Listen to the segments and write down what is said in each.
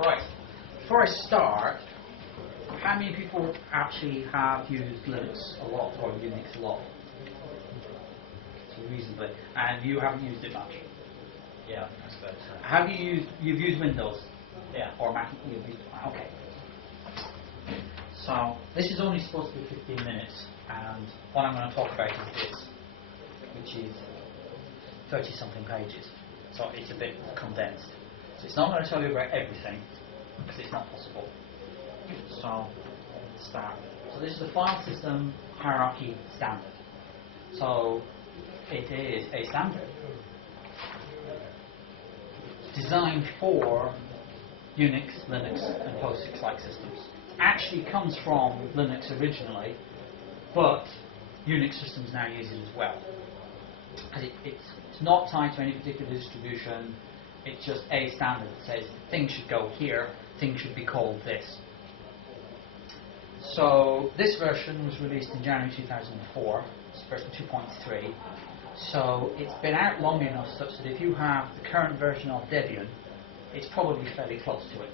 Right. Before I start, how many people actually have used Linux a lot or Unix a lot? So reasonably. And you haven't used it much? Yeah, I suppose so. Have you used Windows? Yeah. Or Mac? You've used, okay. So this is only supposed to be 15 minutes, and what I'm going to talk about is this, which is 30-something pages. So it's a bit condensed. So it's not going to tell you about everything, because it's not possible. So let's start. So this is the file system hierarchy standard. So it is a standard designed for Unix, Linux, and POSIX-like systems. Actually comes from Linux originally, but Unix systems now use it as well. It's not tied to any particular distribution. It's just a standard that says things should go here, things should be called this. So this version was released in January 2004. It's version 2.3. So it's been out long enough such that if you have the current version of Debian, it's probably fairly close to it.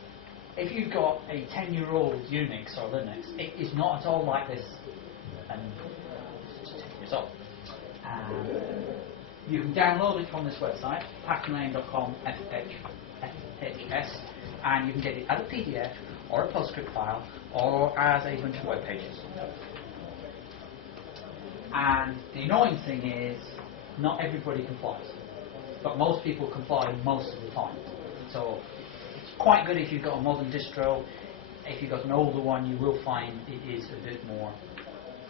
If you've got a 10-year-old Unix or Linux, it is not at all like this, and it's 10 years old. You can download it from this website, pacmaname.com FHS, and you can get it as a PDF or a PostScript file or as a bunch of web pages. And the annoying thing is, not everybody complies, but most people comply most of the time. So it's quite good if you've got a modern distro. If you've got an older one, you will find it is a bit more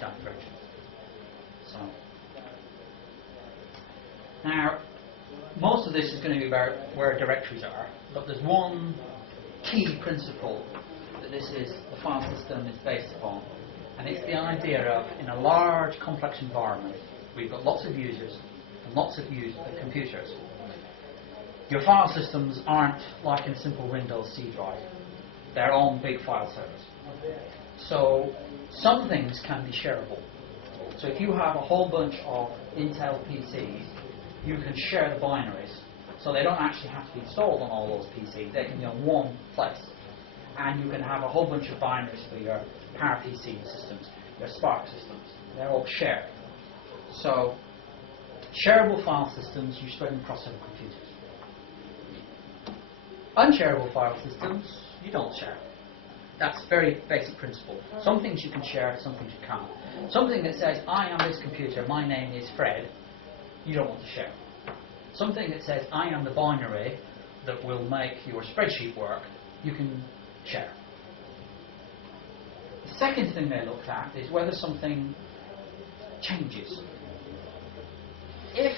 divergent. So now, most of this is going to be about where directories are, but there's one key principle that the file system is based upon, and it's the idea of, in a large, complex environment, we've got lots of users and lots of computers. Your file systems aren't like in a simple Windows C drive. They're on big file servers. So some things can be shareable. So if you have a whole bunch of Intel PCs, you can share the binaries. So they don't actually have to be installed on all those PCs. They can be on one place. And you can have a whole bunch of binaries for your PowerPC systems, your Spark systems. They're all shared. So shareable file systems, you spread them across several computers. Unshareable file systems, you don't share. That's a very basic principle. Some things you can share, some things you can't. Something that says, I am this computer, my name is Fred, you don't want to share. Something that says, I am the binary that will make your spreadsheet work, you can share. The second thing they looked at is whether something changes. If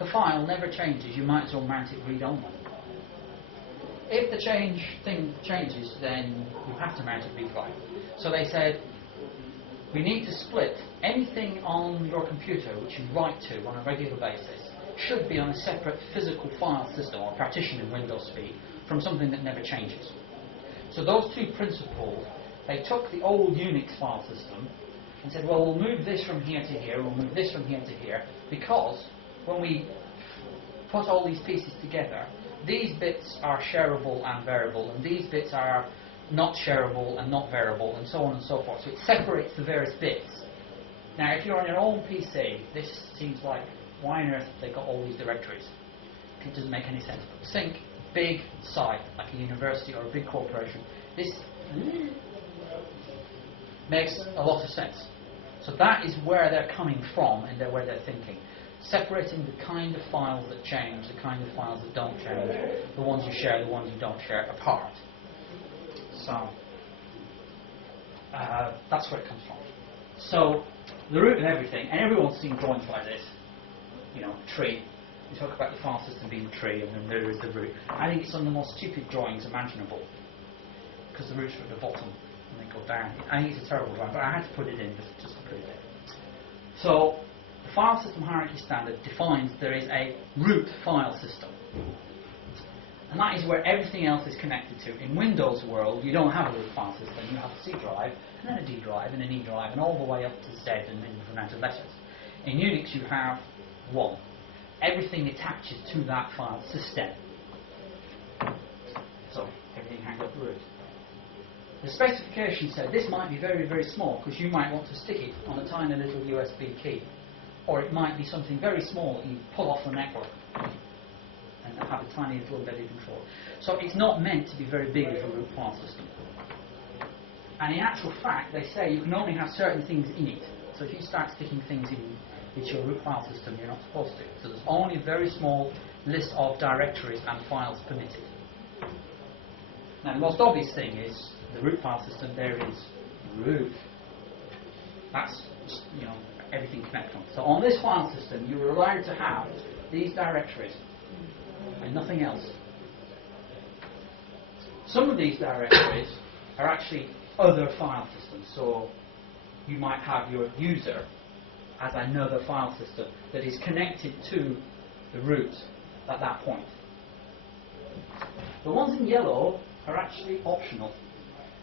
the file never changes, you might as well mount it read-only. If the thing changes, then you have to mount it read-write. So they said, we need to split anything on your computer which you write to on a regular basis should be on a separate physical file system or partition in Windows speak from something that never changes. So those two principles, they took the old Unix file system and said, well, we'll move this from here to here, we'll move this from here to here, because when we put all these pieces together, these bits are shareable and variable, and these bits are not shareable and not variable, and so on and so forth. So it separates the various bits. Now, if you're on your own PC, this seems like, why on earth have they got all these directories? It doesn't make any sense. But think big site, like a university or a big corporation. This makes a lot of sense. So that is where they're coming from and where they're thinking. Separating the kind of files that change, the kind of files that don't change, the ones you share, the ones you don't share, apart. So that's where it comes from. So the root of everything, and everyone's seen drawings like this, tree. You talk about the file system being a tree, and then there is the root. I think it's some of the most stupid drawings imaginable, because the roots are at the bottom and they go down. I think it's a terrible drawing, but I had to put it in just to put it in. So the file system hierarchy standard defines there is a root file system. And that is where everything else is connected to. In Windows world, you don't have a root file system. You have a C drive, and then a D drive, and an E drive, and all the way up to Z and then the amount of letters. In Unix, you have one. Everything attaches to that file system. So everything hangs up The specification said this might be very, very small because you might want to stick it on a tiny little USB key. Or it might be something very small that you pull off the network and have a tiny little embedded controller. So it's not meant to be very big as a root file system. And in actual fact, they say you can only have certain things in it. So if you start sticking things in with your root file system, you're not supposed to. So there's only a very small list of directories and files permitted. Now the most obvious thing is the root file system. There is root. That's everything connected from. So on this file system, you're allowed to have these directories and nothing else. Some of these directories are actually other file systems. So you might have your user as another file system that is connected to the root at that point. The ones in yellow are actually optional.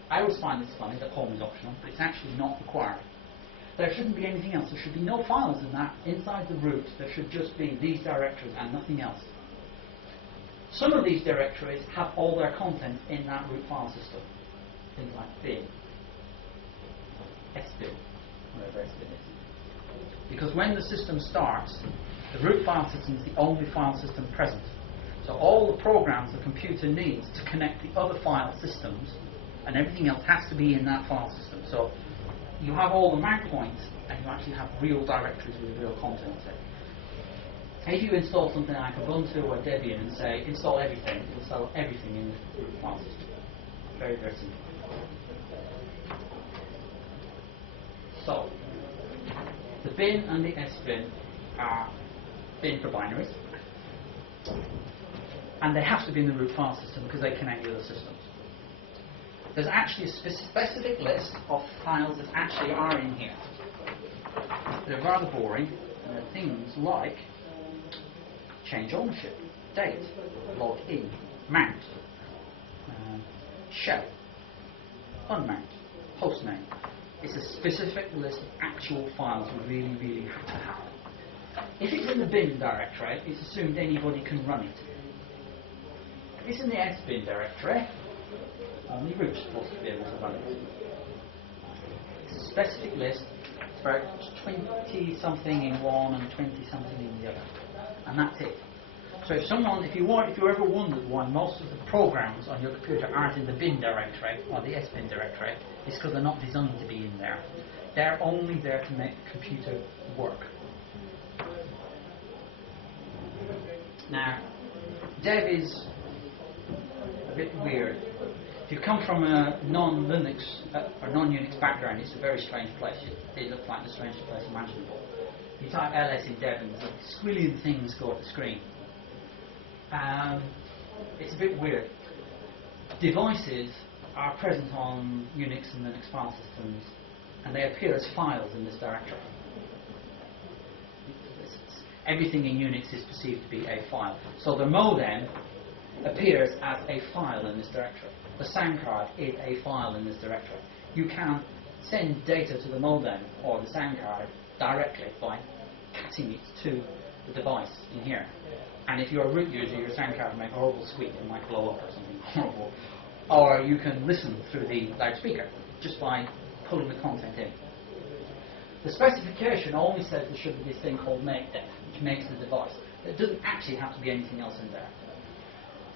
I always find this funny that home is optional, but it's actually not required. There shouldn't be anything else. There should be no files in that. Inside the root, there should just be these directories and nothing else. Some of these directories have all their content in that root file system. Things like bin, sbin, whatever sbin is. Because when the system starts, the root file system is the only file system present. So all the programs the computer needs to connect the other file systems and everything else has to be in that file system. So you have all the mount points and you actually have real directories with real content in. If you install something like Ubuntu or Debian and say install everything, it will install everything in the root file system. Very, very simple. So, the bin and the sbin are bin for binaries, and they have to be in the root file system because they connect the other systems. There's actually a specific list of files that actually are in here. They're rather boring, and they're things like change ownership, date, log in, mount, shell, unmount, hostname. It's a specific list of actual files we really, really have to have. If it's in the bin directory, it's assumed anybody can run it. If it's in the sbin directory, only root's supposed to be able to run it. It's a specific list. It's about 20-something in one and 20-something in the other. And that's it. So if you ever wondered why most of the programs on your computer aren't in the bin directory or the sbin directory, it's because they're not designed to be in there. They're only there to make the computer work. Now, dev is a bit weird. If you come from a non-Linux or non-Unix background, it's a very strange place. It looks like the strangest place imaginable. You type ls in dev and squillion things go up the screen. It's a bit weird. Devices are present on Unix and Linux file systems, and they appear as files in this directory. Everything in Unix is perceived to be a file. So the modem appears as a file in this directory. The sound card is a file in this directory. You can send data to the modem or the sound card directly by cutting it to the device in here. And if you're a root user, your sound card will make a horrible squeak and might blow up or something horrible. Or you can listen through the loudspeaker just by pulling the content in. The specification only says there should be this thing called makeDef, which makes the device. There doesn't actually have to be anything else in there.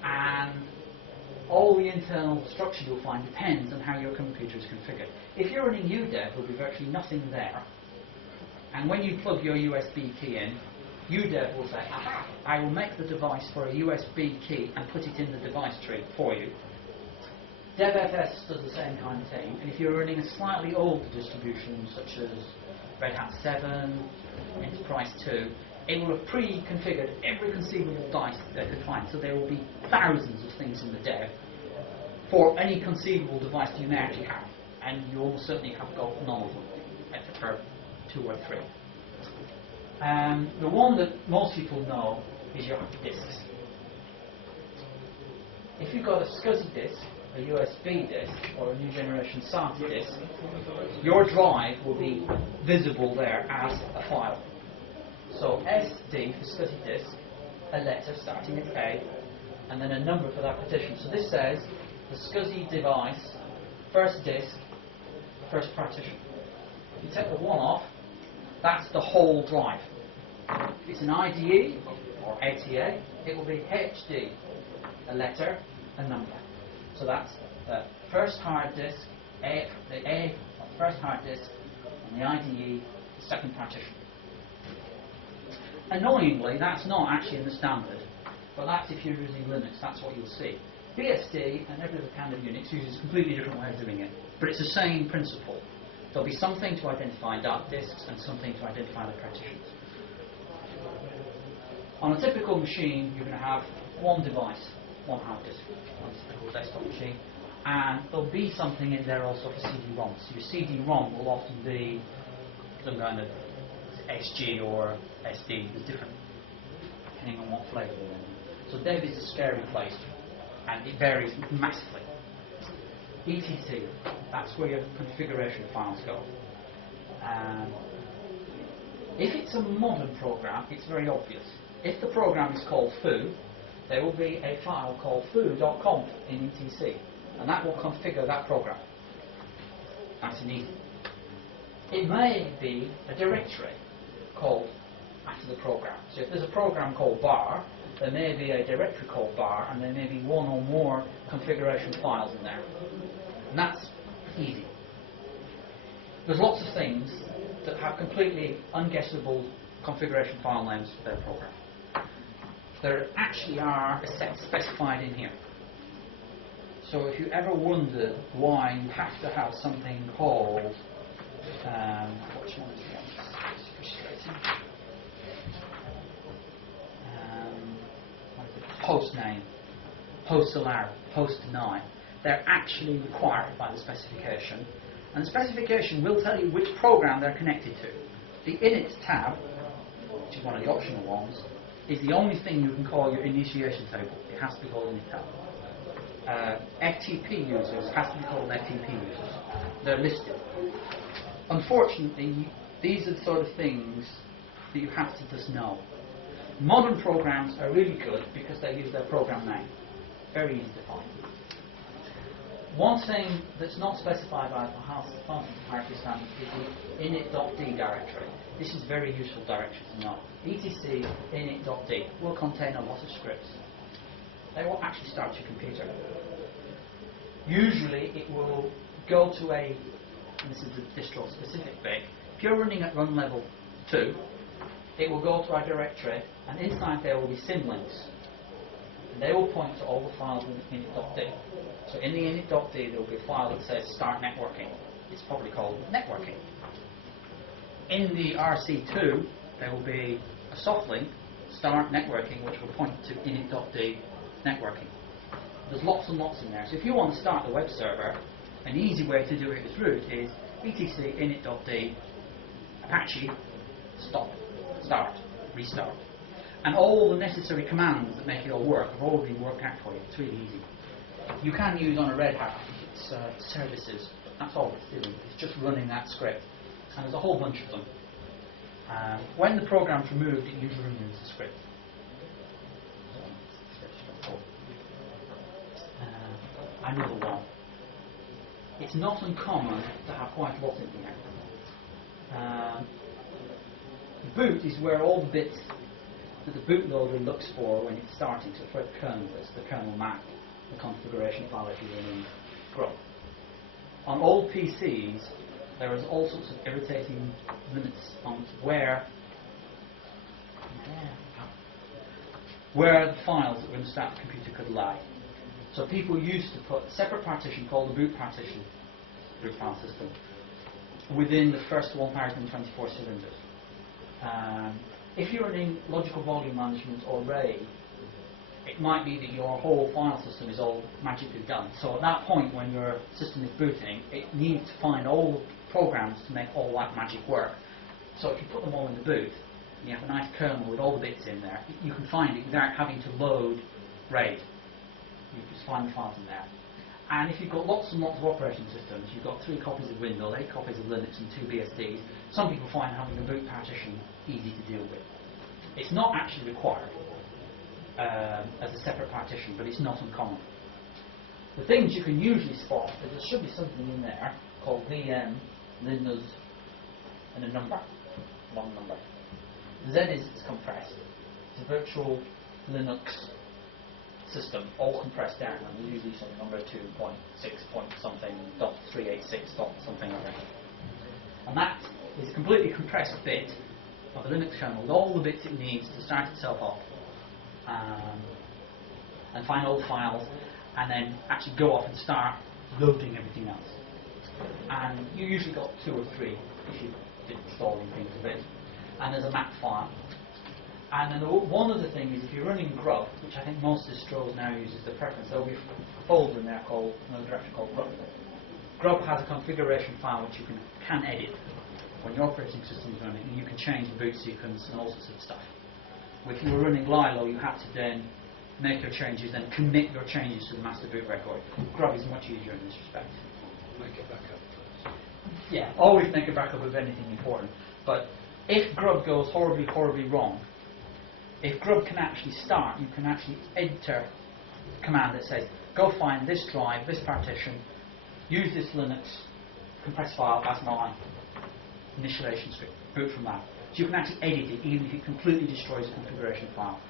And all the internal structure you'll find depends on how your computer is configured. If you're running UDEV, there'll be virtually nothing there. And when you plug your USB key in, UDEV will say, aha, I will make the device for a USB key and put it in the device tree for you. DevFS does the same kind of thing, and if you're running a slightly older distribution, such as Red Hat 7, Enterprise 2, it will have pre-configured every conceivable device that they could find. So there will be thousands of things in the dev for any conceivable device you may actually have, and you almost certainly have got none of them, except for 2 or 3. The one that most people know is your disks. If you've got a SCSI disk, a USB disk, or a new generation SATA disk, your drive will be visible there as a file. So SD for SCSI disk, a letter starting at A, and then a number for that partition. So this says the SCSI device first disk, the first partition. You take the one off, that's the whole drive. If it's an IDE or ATA, it will be HD, a letter, a number. So that's the first hard disk, the A of the first hard disk, and the IDE, the second partition. Annoyingly, that's not actually in the standard, but that's if you're using Linux, that's what you'll see. BSD and every other kind of Unix uses a completely different way of doing it, but it's the same principle. There'll be something to identify dark disks and something to identify the partitions. On a typical machine, you're going to have one device, one hard disk, on a typical desktop machine, and there'll be something in there also for CD-ROM. So your CD-ROM will often be some kind of SG or SD, it's different depending on what flavour they're in. So dev is a scary place, and it varies massively. ETC, that's where your configuration files go. If it's a modern program, it's very obvious. If the program is called foo, there will be a file called foo.conf in ETC, and that will configure that program. Nice and easy. It may be a directory called after the program. So if there's a program called bar, there may be a directory called bar, and there may be one or more configuration files in there. And that's easy. There's lots of things that have completely unguessable configuration file names for their program. There actually are a set specified in here. So if you ever wondered why you have to have something called which one is the one that's frustrating? What is it? Post name, post alarm, post deny. They're actually required by the specification, and the specification will tell you which program they're connected to. The init tab, which is one of the optional ones, is the only thing you can call your initiation table. It has to be called init tab. FTP users has to be called FTP users. They're listed. Unfortunately, these are the sort of things that you have to just know. Modern programs are really good because they use their program name. Very easy to find. One thing that's not specified by the Hampshire standard is the init.d directory. This is a very useful directory to know. etc init.d will contain a lot of scripts. They will actually start your computer. Usually it will go to a, and this is a distro specific bit, if you're running at run level 2, it will go to our directory, and inside there will be symlinks. And they will point to all the files in init.d. So in the init.d there will be a file that says start networking. It's probably called networking. In the RC2 there will be a soft link, start networking, which will point to init.d networking. There's lots and lots in there. So if you want to start the web server, an easy way to do it as root is etc init.d Apache stop, start, restart. And all the necessary commands that make it all work have already worked out for you. It's really easy. You can use on a Red Hat, it's services, but that's all it's doing. It's just running that script. And there's a whole bunch of them. When the program's removed, it usually removes the script. Another one. It's not uncommon to have quite a lot in here. Boot is where all the bits that the bootloader looks for when it's starting, so it's where the kernel is, the kernel map, the configuration file if you're running grub. On old PCs, there is all sorts of irritating limits on where the files that were going to start the computer could lie. So people used to put a separate partition called the boot partition, boot file system, within the first 1024 cylinders. If you're running logical volume management or RAID, it might be that your whole file system is all magically done. So at that point when your system is booting, it needs to find all the programs to make all that magic work. So if you put them all in the boot, and you have a nice kernel with all the bits in there, you can find it without having to load RAID. You just find the files in there. And if you've got lots and lots of operating systems, you've got 3 copies of Windows, 8 copies of Linux and 2 BSDs, some people find having a boot partition easy to deal with. It's not actually required as a separate partition, but it's not uncommon. The things you can usually spot, there should be something in there called VM, Linux, and a number, long number. Z is compressed. It's a virtual Linux system, all compressed down, and there's usually some number 2.6 point something, dot 386 dot something like that. And that is a completely compressed bit of a Linux kernel with all the bits it needs to start itself up and find all the files, and then actually go off and start loading everything else. And you usually got 2 or 3 if you did installing things a bit. And there's a map file. And then one other thing is if you're running grub, which I think most distros now use as the preference, there'll be a folder in there called, another directory called grub. Grub has a configuration file which you can edit when your operating system is running, and you can change the boot sequence and all sorts of stuff. If you were running Lilo, you had to then make your changes and commit your changes to the master boot record. Grub is much easier in this respect. Make a backup first. Yeah, always make a backup of anything important. But if grub goes horribly, horribly wrong, if grub can actually start, you can actually enter a command that says, go find this drive, this partition, use this Linux compressed file as my initialization script, boot from that. So you can actually edit it even if it completely destroys the configuration file.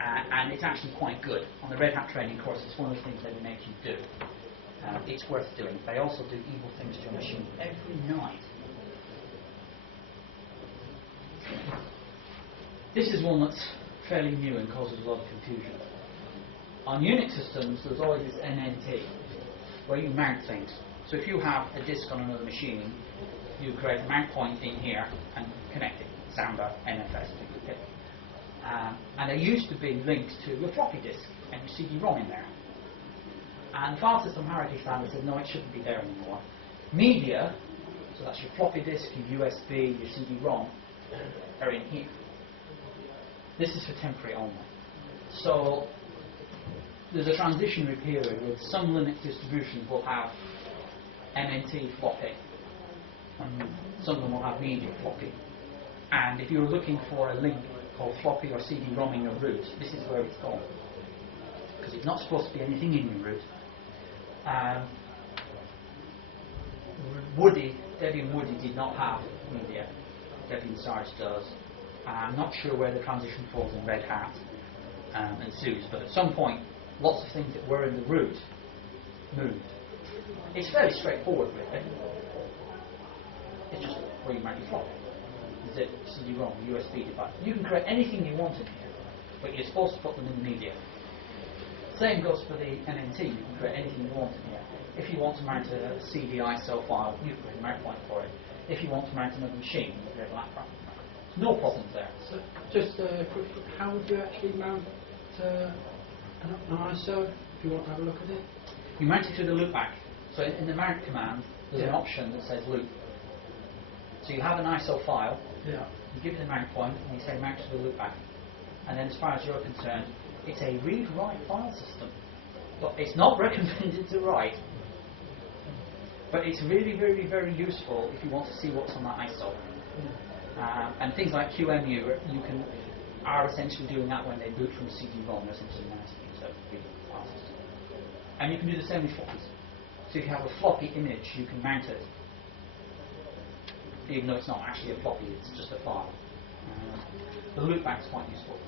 And it's actually quite good. On the Red Hat training course, it's one of the things they make you do. It's worth doing. They also do evil things to your machine every night. This is one that's fairly new and causes a lot of confusion. On Unix systems, there's always this NNT, where you mount things. So if you have a disk on another machine, you create a mount point in here and connect it. Samba, NFS, and there used to be links to your floppy disk and your CD-ROM in there. And the file system hierarchy standard said, no, it shouldn't be there anymore. Media, so that's your floppy disk, your USB, your CD-ROM, are in here. This is for temporary only. So there's a transitionary period where some Linux distributions will have MNT floppy, and some of them will have media floppy. And if you're looking for a link called floppy or CD-ROM in your root, this is where it's gone. Because it's not supposed to be anything in your root. Debian Woody did not have media. Debian Sarge does. I'm not sure where the transition falls in Red Hat and SUSE, but at some point, lots of things that were in the root moved. It's fairly straightforward, really. It's just where you mount your floppy. Zip, CD-ROM, USB device. You can create anything you want in here, but you're supposed to put them in the media. Same goes for the NNT. You can create anything you want in here. If you want to mount a CD ISO file, you can create a mount point for it. If you want to mount another machine, you can create a laptop. No problems there. So, just quick, how would you actually mount an ISO if you want to have a look at it? You mount it to the loopback. So in the mount command, there's an option that says loop. So you have an ISO file, you give it a mount point, and you say mount to the loopback. And then as far as you're concerned, it's a read-write file system. But it's not recommended to write. But it's really, very, very useful if you want to see what's on that ISO. And things like QEMU, are essentially doing that when they boot from CD-ROM, they're essentially mounting it to a read file system. And you can do the same with floppies. So if you have a floppy image, you can mount it, even though it's not actually a floppy, it's just a file. The loopback is quite useful.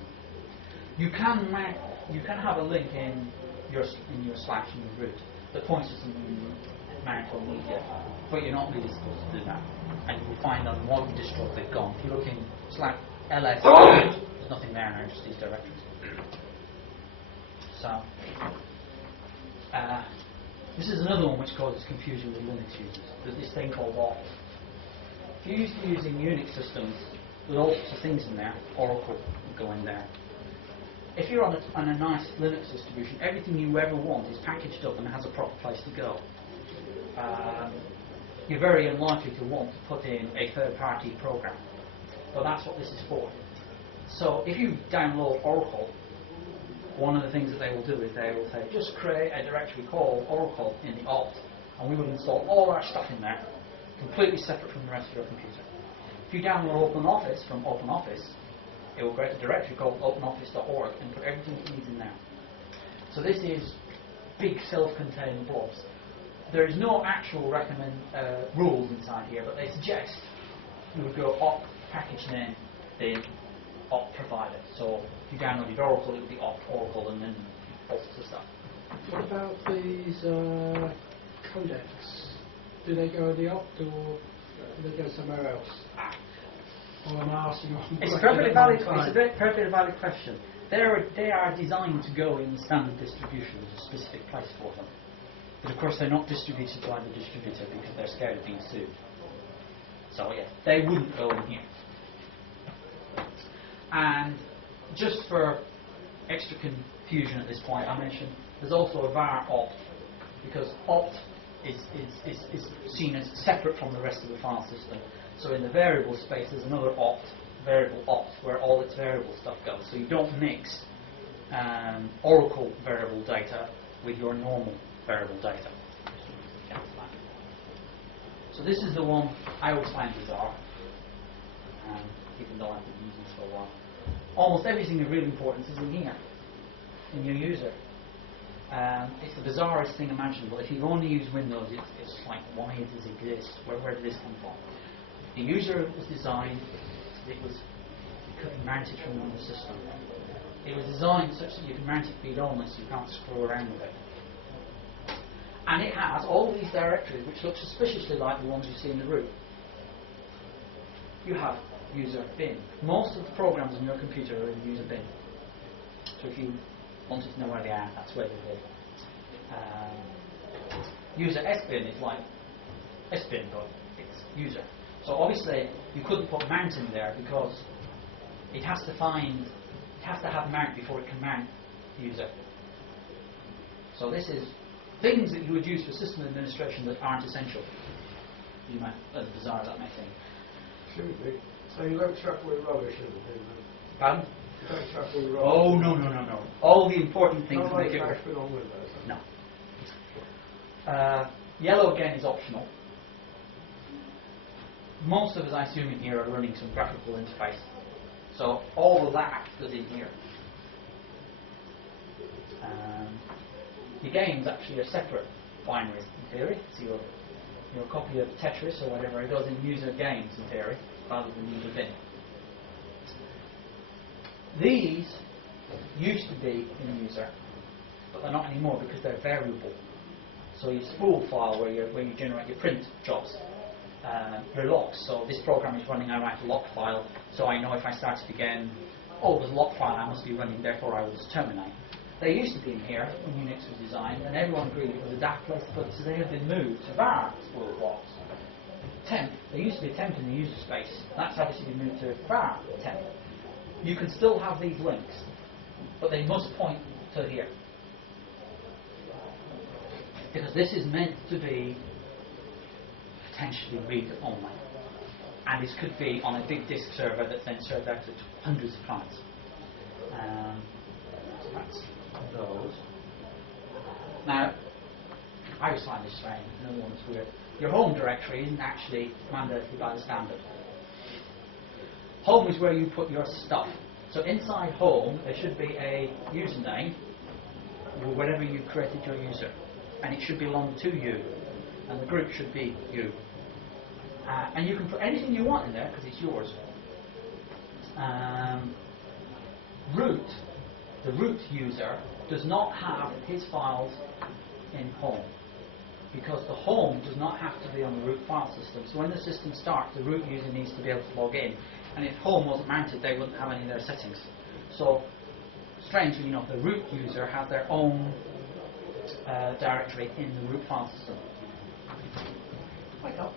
You can have a link in your slash in your root that points to something mount or media, but you're not really supposed to do that. And you will find on one distro they've gone. If you look in /ls, there's nothing there now, just these directories. So this is another one which causes confusion with Linux users. There's this thing called auth. If you're used to using Unix systems with all sorts of things in there, Oracle will go in there. If you're on a nice Linux distribution, everything you ever want is packaged up and has a proper place to go. You're very unlikely to want to put in a third-party program. But that's what this is for. So if you download Oracle, one of the things that they will do is they will say, just create a directory called Oracle in the alt, and we will install all our stuff in there, completely separate from the rest of your computer. If you download OpenOffice from OpenOffice, it will create a directory called openoffice.org and put everything it needs in there. So this is big self-contained blobs. There is no actual rules inside here, but they suggest you would go opt package name bin opt provider. So if you downloaded Oracle, it would be opt Oracle and then all sorts of stuff. What about these codecs? Do they go in the opt or do they go somewhere else? Or am I asking one It's a question perfectly at valid. one time? It's a perfectly valid question. They are designed to go in the standard distribution. There's a specific place for them. But of course, they're not distributed by the distributor because they're scared of being sued. So yes, they wouldn't go in here. And just for extra confusion at this point, I mentioned there's also a var opt, because opt is seen as separate from the rest of the file system. So in the variable space, there's another opt, variable opt, where all its variable stuff goes. So you don't mix Oracle variable data with your normal variable data. So this is the one I always find bizarre, even though I've been using it for a while. Almost everything of real importance is in here, in your user. It's the bizarrest thing imaginable. If you only use Windows, it's like, why does this exist? Where did this come from? The user was designed, it could be mounted from another system. It was designed such that you can mount it read-only, so you can't screw around with it. And it has all these directories which look suspiciously like the ones you see in the root. You have user bin. Most of the programs on your computer are in user bin. So if you wanted to know where they are, that's where they live. User sbin is like sbin, but it's user. So obviously you couldn't put mount in there because it has to have mount before it can mount user. So this is things that you would use for system administration that aren't essential. You might, as bizarre as that may seem. Shouldn't be. So you don't chuck away rubbish, shouldn't you? Pardon? You don't chuck away rubbish. Oh, no. All the important things Not make like it work. Hampshire on Windows. No. Yellow again is optional. Most of us, I assume, in here are running some graphical interface. So all of that goes in here. Your games actually are separate binaries in theory. So your copy of Tetris or whatever, it goes in user games in theory, rather than user bin. These used to be in user, but they're not anymore because they're variable. So your spool file where you generate your print jobs, your locks. So this program is running, I write a lock file, so I know if I start it again, oh, there's a lock file I must be running, therefore I will just terminate. They used to be in here when Unix was designed, and everyone agreed it was a daft place to put it, so they have been moved to var spool blocks. Temp, there used to be a temp in the user space. That's obviously been moved to var temp. You can still have these links, but they must point to here. Because this is meant to be potentially read-only. And this could be on a big disk server that's then served out to hundreds of clients. So that's those. Now, I always find this strange, another one that's weird. Your home directory isn't actually mandated by the standard. Home is where you put your stuff. So inside home, there should be a username, or wherever you created your user. And it should belong to you. And the group should be you. And you can put anything you want in there, because it's yours. Root, the root user, does not have his files in home. Because the home does not have to be on the root file system. So when the system starts, the root user needs to be able to log in. And if home wasn't mounted, they wouldn't have any of their settings. So, strangely enough, the root user has their own directory in the root file system. Wake up.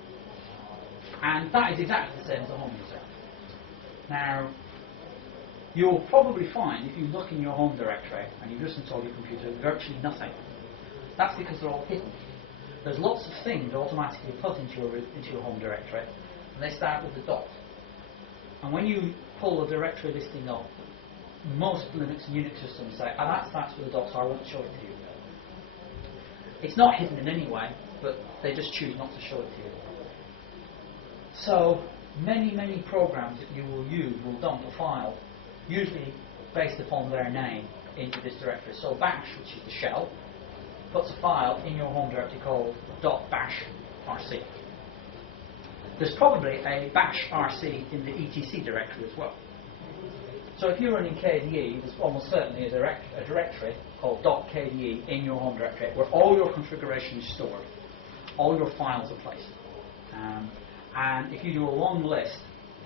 And that is exactly the same as a home user. Now, you'll probably find, if you look in your home directory, and you just install your computer, virtually nothing. That's because they're all hidden. There's lots of things automatically put into your home directory, and they start with the dot. And when you pull the directory listing up, most Linux and Unix systems say, oh, that starts with a dot, so I won't show it to you. It's not hidden in any way, but they just choose not to show it to you. So, many programs that you will use will dump a file, usually based upon their name, into this directory. So Bash, which is the shell, puts a file in your home directory called .bash rc. There's probably a bash rc in the etc directory as well. So if you're running KDE, there's almost certainly a directory called .kde in your home directory where all your configuration is stored, all your files are placed. And if you do a long list,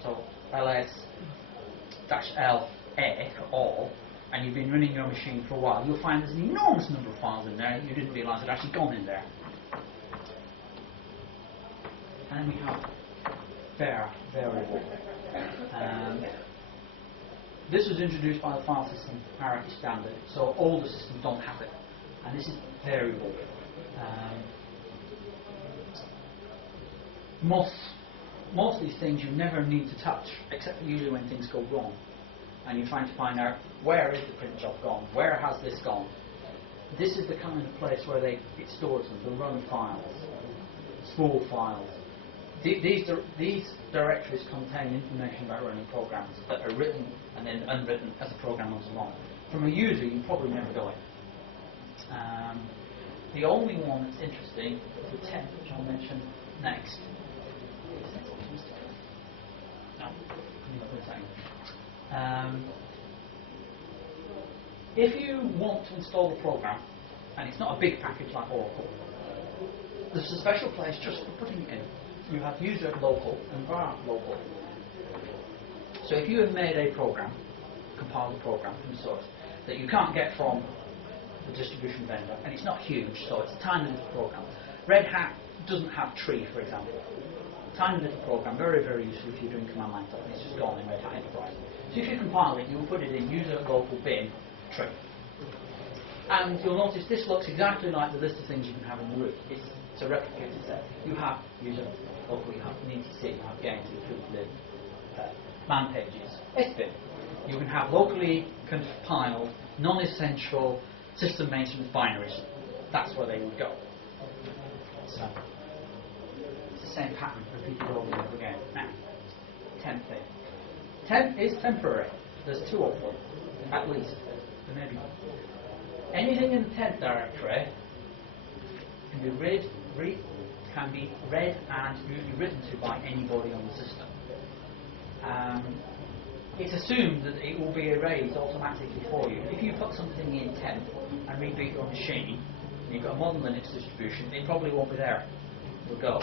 so ls-l a for all, and you've been running your machine for a while, you'll find there's an enormous number of files in there that you didn't realise had actually gone in there. And then we have variable. This was introduced by the Filesystem hierarchy standard, so older systems don't have it. And this is variable. Most of these things you never need to touch, except for usually when things go wrong. And you're trying to find out, where is the print job gone? Where has this gone? This is the kind of place where it stores them, the run files, spool files. These directories contain information about running programs that are written and then unwritten as a program comes along. From a user, you probably never go in. The only one that's interesting is the temp, which I'll mention next. No, if you want to install a program, and it's not a big package like Oracle, there's a special place just for putting it in. You have user local and var local. So if you have made a program, compiled a program from source, that you can't get from the distribution vendor, and it's not huge, so it's a tiny little program. Red Hat doesn't have tree, for example. Tiny little program, very, very useful if you're doing command line stuff, and it's just gone in Red Hat Enterprise. So if you compile it, you'll put it in user local bin tree. And you'll notice this looks exactly like the list of things you can have in the root. It's a replicated set. You have user local, you have an etc, you have games, include lib, man pages, sbin. You can have locally compiled, non-essential system maintenance binaries. That's where they would go. So it's the same pattern repeated over and over again. Now, temp thing. Temp is temporary. There's two of them, at least. There may be more. Anything in the temp directory can be read and usually written to by anybody on the system. It's assumed that it will be erased automatically for you. If you put something in temp and reboot your machine, and you've got a modern Linux distribution, it probably won't be there. It'll go.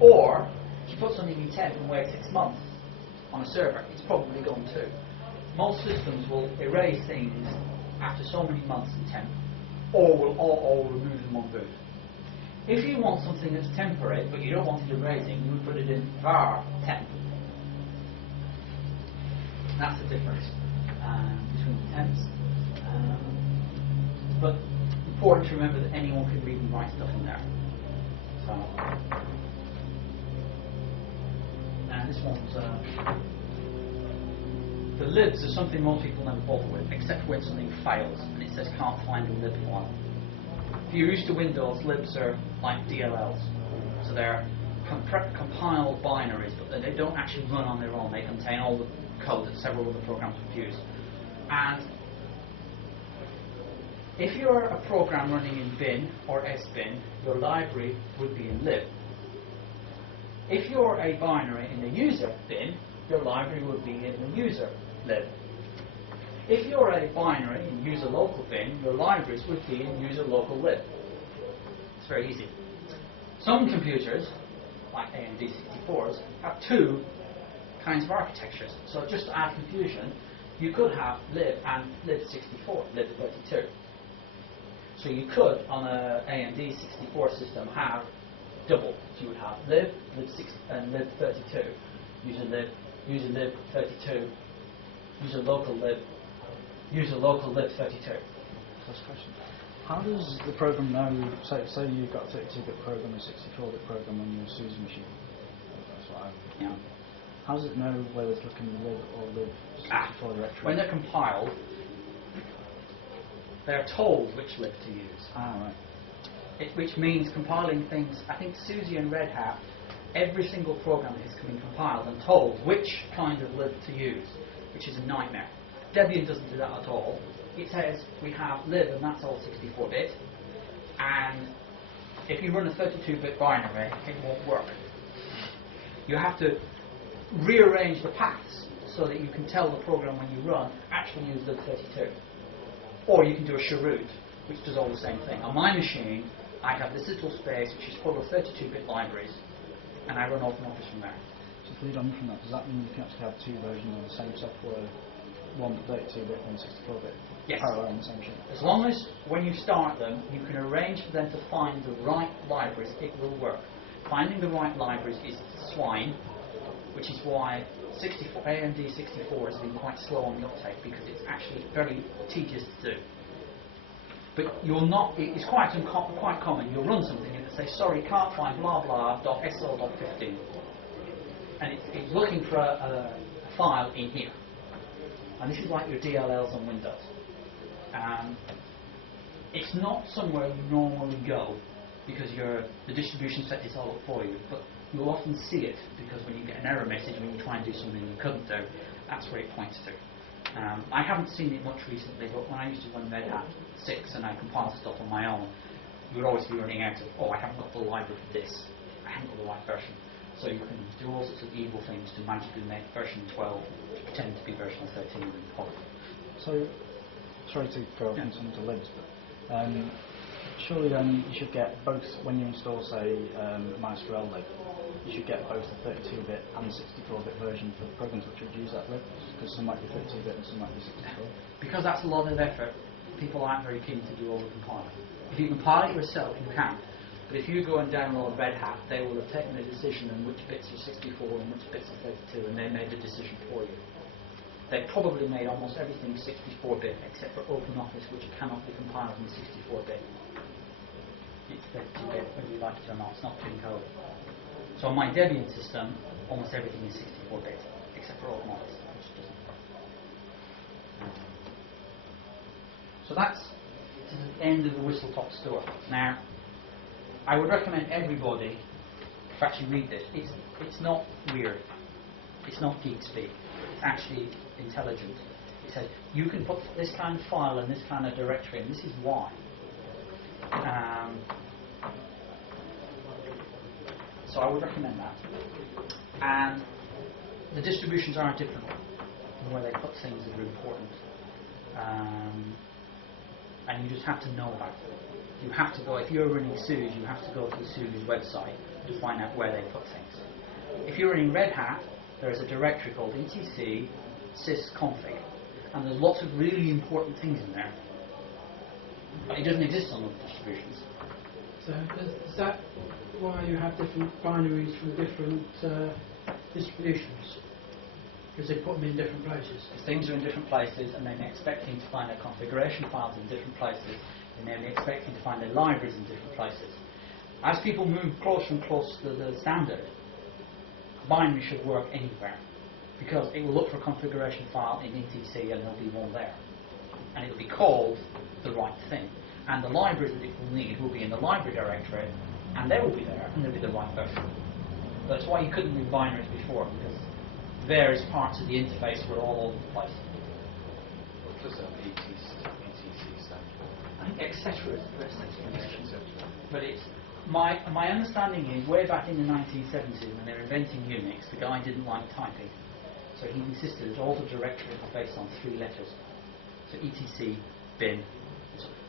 Or, if you put something in temp and wait 6 months on a server, it's probably gone too. Most systems will erase things after so many months in temp, or will remove them on boot. If you want something that's temporary, but you don't want it erasing, you would put it in var temp. That's the difference between the temps. But important to remember that anyone can read and write stuff in there. So, and this one's the libs are something most people never bother with, except when something fails and it says can't find a lib file. If you're used to Windows, libs are like DLLs, so they're compiled binaries, but they don't actually run on their own. They contain all the code that several other programs would use. And if you're a program running in bin or sbin, your library would be in lib. If you're a binary in the user bin, your library would be in the user lib. If you're a binary in user local bin, your libraries would be in user local lib. It's very easy. Some computers, like AMD 64s, have two kinds of architectures. So just to add confusion, you could have lib and lib64, lib32. So you could, on an AMD 64 system, have double. So you would have lib, lib6, and lib32, user lib32, user local lib32. First question. How does the program know, say you've got a 32-bit program, a 64-bit program on your SUSE machine? That's what Yeah. How does it know whether to look in the lib or lib64 directory? When they're compiled, they're told which lib to use. Right. Which means compiling things, I think SUSE and Red Hat, every single program is coming compiled and told which kind of lib to use, which is a nightmare. Debian doesn't do that at all. It says we have lib and that's all 64-bit. And if you run a 32-bit binary, it won't work. You have to rearrange the paths so that you can tell the program when you run, actually use the 32. Or you can do a cheroot, which does all the same thing. On my machine, I have this little space which is full of 32-bit libraries, and I run OpenOffice from there. So to lead on from that, does that mean you can actually have two versions of the same software, one 32-bit, one 64-bit, Yes. parallel on the same machine? As long as when you start them, you can arrange for them to find the right libraries, it will work. Finding the right libraries is swine, which is why AMD 64 has been quite slow on the uptake, because it's actually very tedious to do. But you'll not, it's quite common, you'll run something and it'll say, sorry, can't find blah blah .so.15. And it's looking for a file in here. And this is like your DLLs on Windows. It's not somewhere you normally go, because the distribution set this all up for you, but you'll often see it, because when you get an error message when you try and do something you couldn't do, that's where it points to. I haven't seen it much recently, but when I used to run Red Hat 6 and I compiled stuff on my own, you would always be running out of, I haven't got the library for this, I haven't got the right version. So you can do all sorts of evil things to magically make version 12 to pretend to be version 13 and pop. So, sorry to go off on some to libs, but surely then you should get both, when you install, say, MySQL lib, you should get both the 32-bit and 64-bit version for the programs which would use that lib, because some might be 32-bit and some might be 64. Because that's a lot of effort, people aren't very keen to do all the compiling. If you compile it yourself, you can. But if you go and download Red Hat, they will have taken the decision on which bits are 64 and which bits are 32, and they made the decision for you. They probably made almost everything 64-bit, except for OpenOffice, which cannot be compiled in 64-bit. It's 32-bit, whether you like it or not. It's not clean code. So on my Debian system, almost everything is 64-bit, except for OpenOffice, which doesn't work. So that's the end of the whistle-top store. Now, I would recommend everybody to actually read this. It's not weird. It's not geek speak. It's actually intelligent. It says you can put this kind of file in this kind of directory, and this is why. So I would recommend that. And the distributions are different from where they put things that are important. And you just have to know that. You have to go, if you're running SUSE, you have to go to the SUSE website to find out where they put things. If you're running Red Hat, there's a directory called etc sysconfig, and there's lots of really important things in there. But it doesn't exist on other distributions. So is that why you have different binaries from different distributions? Because they put them in different places? Because things are in different places, and then they're expecting to find their configuration files in different places, and then they're expecting to find their libraries in different places. As people move closer and closer to the standard, binary should work anywhere, because it will look for a configuration file in etc, and there'll be one there. And it will be called the right thing. And the libraries that it will need will be in the library directory, and they will be there, and they'll be the right version. That's why you couldn't move binaries before, because various parts of the interface were all over the place. What does that ETC stand for? I think etc. is the best explanation. But it's my understanding is way back in the 1970s when they were inventing Unix, the guy didn't like typing, so he insisted that all the directories were based on 3 letters. So etc, bin.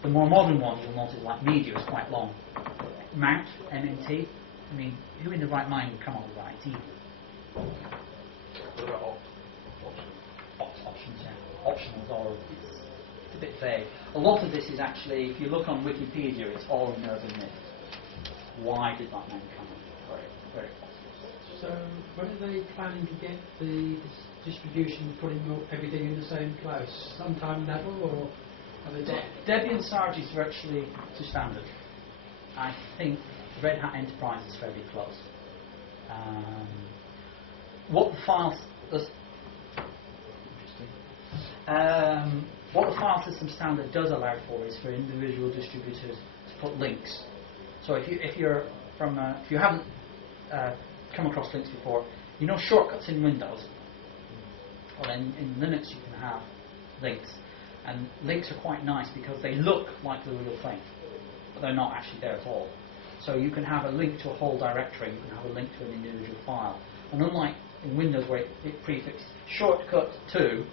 The more modern one, you'll notice, like media, is quite long. Mount, MNT. I mean, who in the right mind would come up with that? It's evil. What about Options, yeah. Optionals are, it's a bit vague. A lot of this is actually, if you look on Wikipedia, it's all in urban myth. Why did that man come up? Very, very possible. So when are they planning to get the distribution putting everything in the same place? Sometime level, or are they Debian Sarge is virtually to standard. I think Red Hat Enterprise is fairly close. What the file does, what the file system standard does allow for is for individual distributors to put links. So if you haven't come across links before, you know shortcuts in Windows. Well, in Linux you can have links, and links are quite nice because they look like the real thing. but they're not actually there at all. So you can have a link to a whole directory, you can have a link to an individual file. And unlike in Windows where it prefixes shortcut to,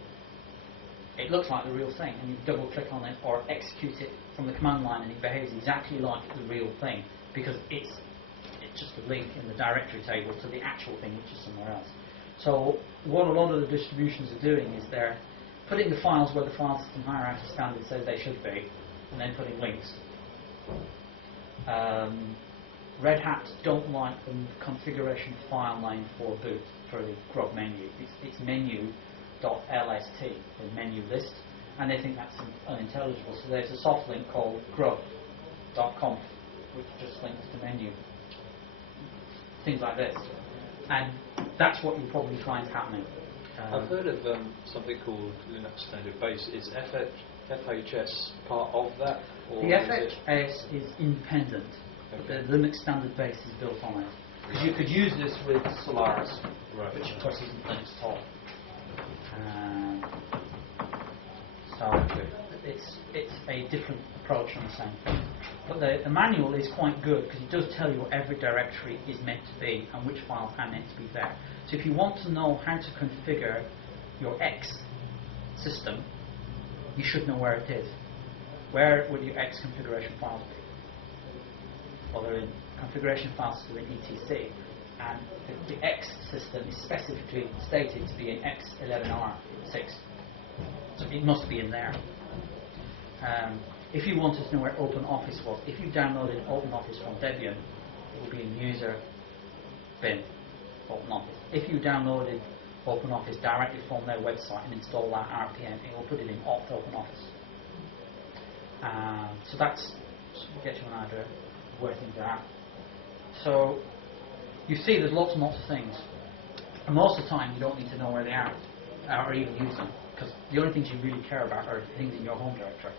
it looks like the real thing, and you double click on it or execute it from the command line and it behaves exactly like the real thing, because it's just a link in the directory table to the actual thing which is somewhere else. So what a lot of the distributions are doing is they're putting the files where the file system hierarchy standard says they should be, and then putting links. Red Hat don't like the configuration file name for boot, for the grub menu. It's menu.lst, the menu list, and they think that's unintelligible. So there's a soft link called grub.conf, which just links to menu. Things like this. And that's what you'll probably find happening. I've heard of something called Linux Standard Base. Is FHS part of that? Or The FHS is independent, but the Linux Standard Base is built on it. Because you could use this with Solaris, Right. which of course isn't Linux at all. So it's a different approach on the same thing. But the manual is quite good because it does tell you what every directory is meant to be and which files are meant to be there. So if you want to know how to configure your X system, you should know where it is. Where would your X configuration files be? Well, they're in configuration files to an ETC, and the X system is specifically stated to be in X11R6. So it must be in there. If you wanted to know where OpenOffice was, if you downloaded OpenOffice from Debian, it will be in user bin OpenOffice. If you downloaded OpenOffice directly from their website and install that RPM, it will put it in opt OpenOffice. So that's to get you an idea of where things are at. So you see there's lots and lots of things. And most of the time you don't need to know where they are or even use them, because the only things you really care about are things in your home directory.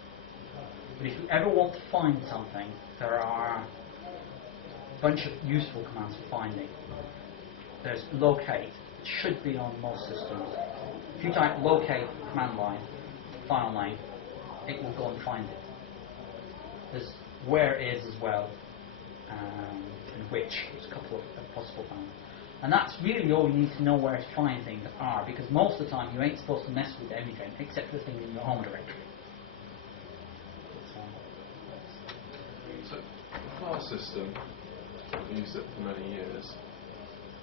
But if you ever want to find something, there are a bunch of useful commands for finding. There's locate. It should be on most systems. If you type locate command line, file name, it will go and find it. There's where is as well, and which. There's a couple of possible commands. And that's really all you need to know where to find things are, because most of the time you ain't supposed to mess with anything except for the things in your home directory. So, the file system, I've used it for many years,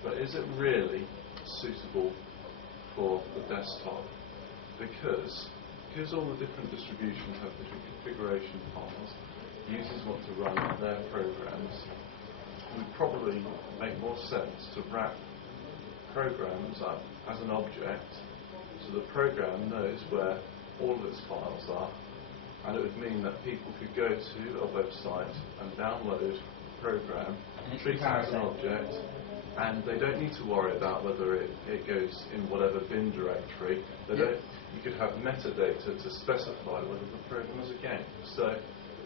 but is it really suitable for the desktop? Because all the different distributions have different configuration files, users want to run their programs, it would probably make more sense to wrap programs up as an object so the program knows where all of its files are, and it would mean that people could go to a website and download a program, treat it as an object, and they don't need to worry about whether it goes in whatever bin directory. You could have metadata to specify whether the program is a game. So,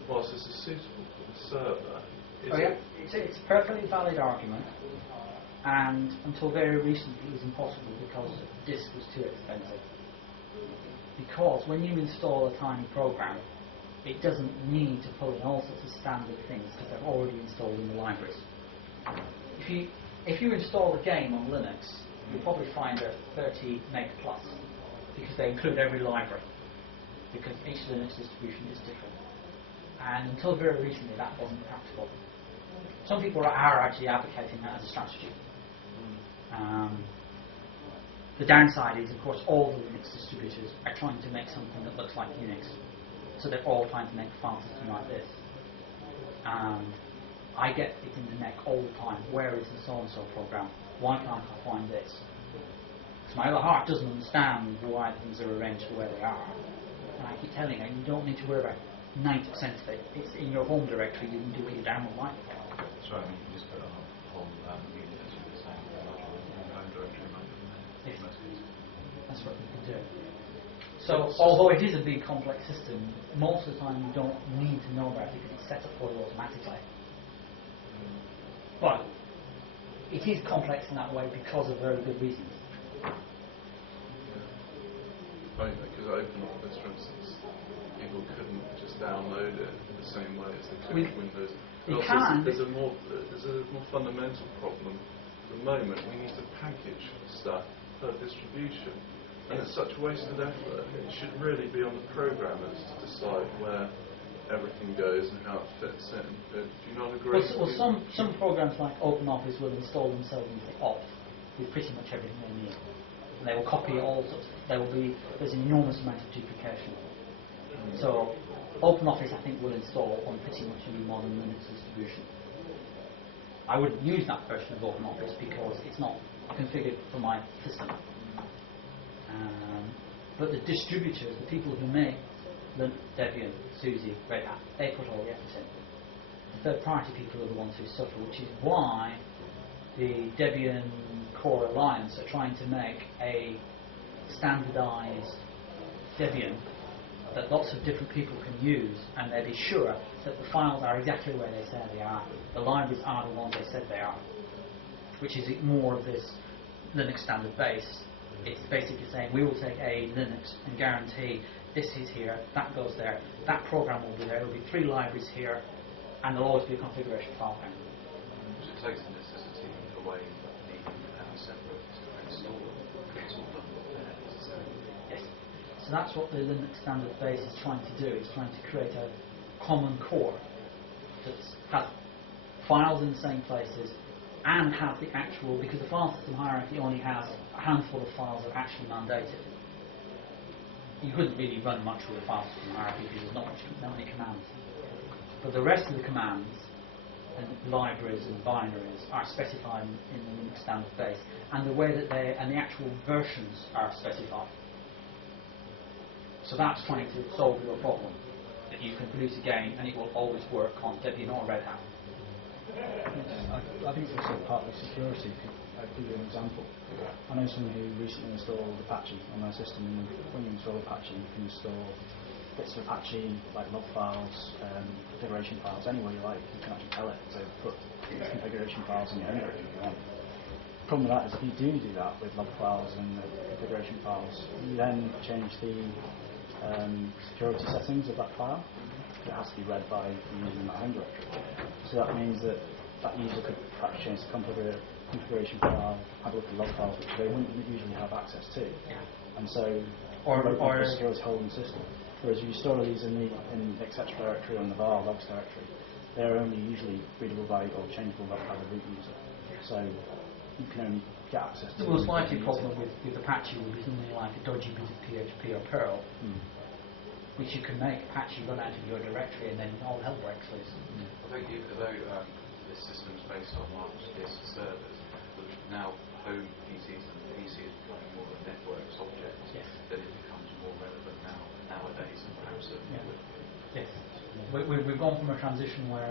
whilst this is suitable for the server, it's a perfectly valid argument, and until very recently it was impossible because the disk was too expensive. Because when you install a tiny program, it doesn't need to pull in all sorts of standard things because they're already installed in the libraries. If you install a game on Linux, you'll probably find a 30 meg plus, because they include every library, because each Linux distribution is different. And until very recently that wasn't practical. Some people are actually advocating that as a strategy. The downside is, of course, all the Linux distributors are trying to make something that looks like Unix. So they're all trying to make a file system like this. I get it in the neck all the time. Where is the so-and-so program? Why can't I find this? Because my other half doesn't understand why things are arranged the way they are. And I keep telling her, you don't need to worry about 90% of it. It's in your home directory. You can do what you damn well like. That's right. I mean, you can just put a whole unit as you were saying, module in your home directory, right? Yes. That's what you can do. So, although it is a big complex system, most of the time you don't need to know about it because it's set up for you automatically. But it is complex in that way because of very good reasons. right, because OpenOffice, for instance, people couldn't just download it the same way as they could We- with Windows. you Also, can. there's a more fundamental problem. At the moment, we need to package stuff per distribution, and it's such wasted effort. It should really be on the programmers to decide where everything goes and how it fits in. Do you not agree? Well, some programs like OpenOffice will install themselves into the off with pretty much everything they need. And they will copy all sorts. There's an enormous amount of duplication. So OpenOffice, I think, will install on pretty much any modern Linux distribution. I wouldn't use that version of OpenOffice because it's not configured for my system. But the distributors, the people who make Debian, SUSE, Red Hat, they put all the effort in. The third-party people are the ones who suffer, which is why the Debian Core Alliance are trying to make a standardized Debian that lots of different people can use, and they'll be sure that the files are exactly where they say they are, the libraries are the ones they said they are, which is more of this Linux standard base. It's basically saying we will take a Linux and guarantee this is here, that goes there, that program will be there, there will be 3 libraries here, and there'll always be a configuration file there. So it takes the necessity away of needing to have a separate installer. It's all done there necessarily. Yes. So that's what the Linux standard base is trying to do. It's trying to create a common core that has files in the same places and have the actual, because the file system hierarchy only has a handful of files that are actually mandated. You couldn't really run much with a file system hierarchy because there's not many commands. But the rest of the commands and libraries and binaries are specified in the Linux standard base, and the way that the actual versions are specified. So that's trying to solve your problem, that you can produce a game and it will always work on Debian or Red Hat. I think it's also partly security. I'll give you an example. I know someone who recently installed Apache on their system, and when you install Apache, you can install bits of Apache, like log files, configuration files, anywhere you like. You can actually tell it to put its configuration files in your own directory if you want. The problem with that is if you do that with log files and the configuration files, you then change the security settings of that file. It has to be read by the user in that home directory. So that means that user could perhaps change the configuration file, have a look at log files, which they wouldn't usually have access to. And so, or the security hole in the system. Whereas you store these in the etc directory or in the var logs directory, they're only usually readable by or changeable by the root user. So you can only get access to the most likely problem with Apache will be something like a dodgy bit of PHP or Perl, which you can make Apache run out of your directory and then all hell breaks loose. I think although this system is based on large disk servers, which now home PCs and PC is becoming more of a networks object, then it becomes more relevant nowadays and perhaps Yes. We've gone from a transition where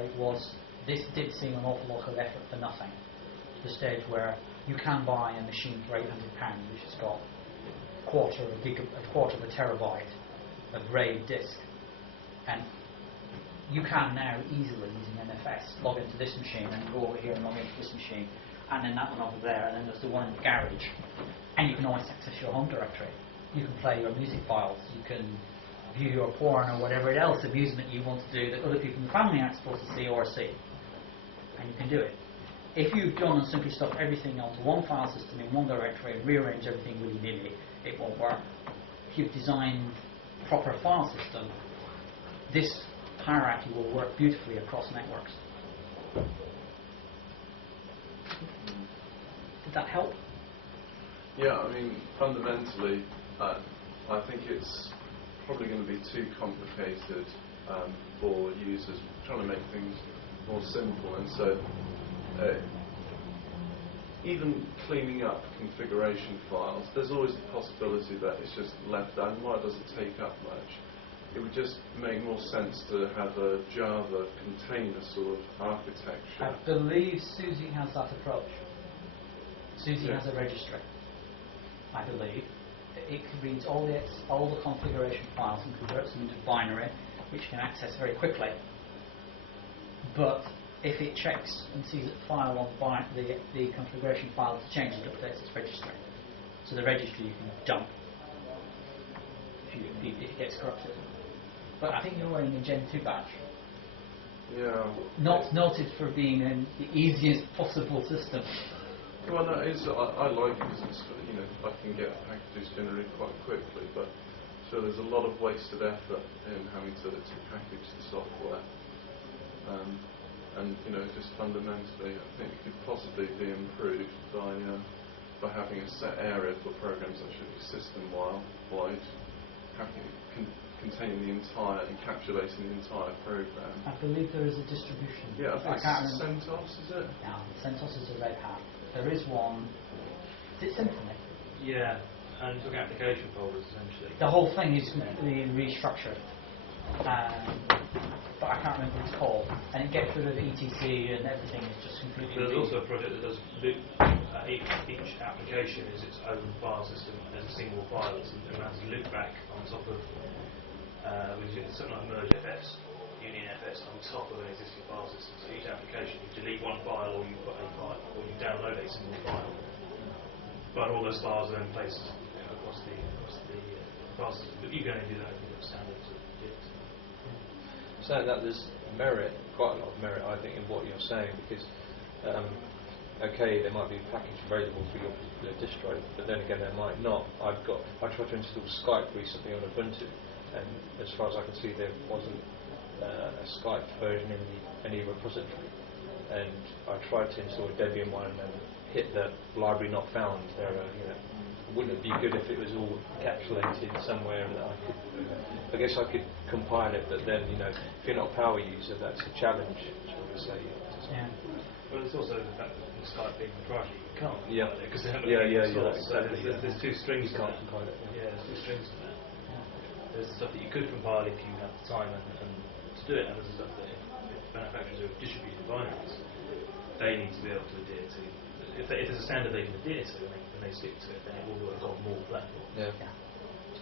this did seem an awful lot of effort for nothing, to the stage where you can buy a machine for £800 which has got a quarter of a terabyte of RAID disk, and you can now easily, using NFS, log into this machine and go over here and log into this machine, and then that one over there, and then there's the one in the garage, and you can always access your home directory. You can play your music files, you can view your porn or whatever else amusement you want to do that other people in the family aren't supposed to see or see, and you can do it. If you've done and simply stuffed everything onto one file system in one directory and rearranged everything willy-nilly, it won't work. If you've designed a proper file system, this hierarchy will work beautifully across networks. Did that help? Yeah, I mean, fundamentally, I think it's probably going to be too complicated for users. We're trying to make things more simple, and so even cleaning up configuration files, there's always the possibility that it's just left down. Why does it take up much? It would just make more sense to have a Java container sort of architecture. I believe SUSE has that approach. SUSE has a registry, I believe. It reads all the configuration files and converts them into binary, which you can access very quickly. But if it checks and sees a file on the configuration file to change, it updates its registry. So the registry you can dump if it gets corrupted. But I think you're wearing a Gen 2 badge. Yeah. Not noted for being the easiest possible system. Well, no, it's, I like it because it's, you know, I can get packages generated quite quickly, but so there's a lot of wasted effort in having to package the software. And you know, just fundamentally, I think it could possibly be improved by having a set area for programs that should be system-wide, containing the entire, encapsulating the entire program. I believe there is a distribution. Yeah, I can't think remember. CentOS, is it? Yeah, CentOS is a Red Hat. There is one. Is it Symphony? Yeah, and took application folders essentially. The whole thing is completely restructured. But I can't remember what it's called. And it gets rid of ETC and everything is just completely. There's also a project that does loop. Each application is its own file system as a single file, and that's loop back on top of something like merge FS, union FS on top of an existing file system. So each application, you delete one file, or you put a file, or you download a single file. But all those files are then placed across the file system. But you can only do that with standard sort of DX. So that there's merit, quite a lot of merit, I think, in what you're saying, because okay, there might be a package available for your particular distro, but then again there might not. I tried to install Skype recently on Ubuntu, and as far as I can see, there wasn't a Skype version in any repository. And I tried to install a Debian one and hit the library not found error. You know, wouldn't it be good if it was all encapsulated somewhere that I could? I guess I could compile it, but then if you're not a power user, that's a challenge, shall we say? Yeah. Well, there's also the fact that with Skype being proprietary, you can't Yeah. compile it because they haven't Yeah, So exactly, there's two strings You to can't that. compile it. Yeah, there's two strings to that. There's the stuff that you could compile if you have the time and to do it, and there's the stuff that if manufacturers are distributing binaries, they need to be able to adhere to. If there's a standard they can adhere to and they stick to it, then it will work on more platforms. Yeah. Yeah.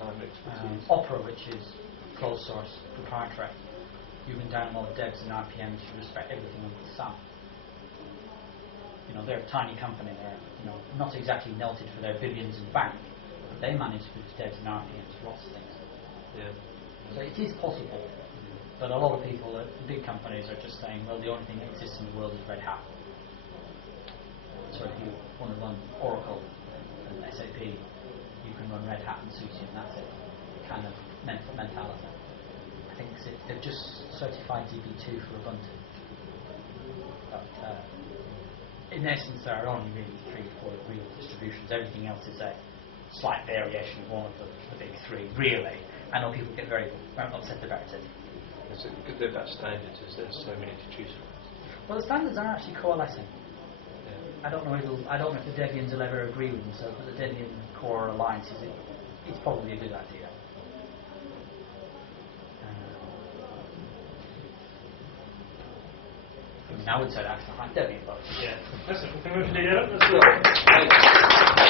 Time expertise. Opera, which is closed source, proprietary, you can download devs and RPMs to respect everything under the sun. They're a tiny company. They're not exactly noted for their billions in the bank, but they manage to produce devs and RPMs for lots of things. Yeah. So it is possible, but a lot of people, the big companies, are just saying, well, the only thing that exists in the world is Red Hat. So if you want to run Oracle and SAP, you can run Red Hat and SUSE, and that's it. Kind of mentality. I think they've just certified DB2 for Ubuntu. But in essence, there are only really 3 or 4 real distributions. Everything else is a slight variation of one of the big 3, really. I know people get very upset about it. It's a good thing about standards is there's so many to choose from. Well, the standards are actually coalescing. Yeah. I don't know if the Debians will ever agree with themselves, but the Debian Core Alliance it's probably a good idea. I would say that's behind Debian, but Yeah. Listen, can we move to the other? Let's go.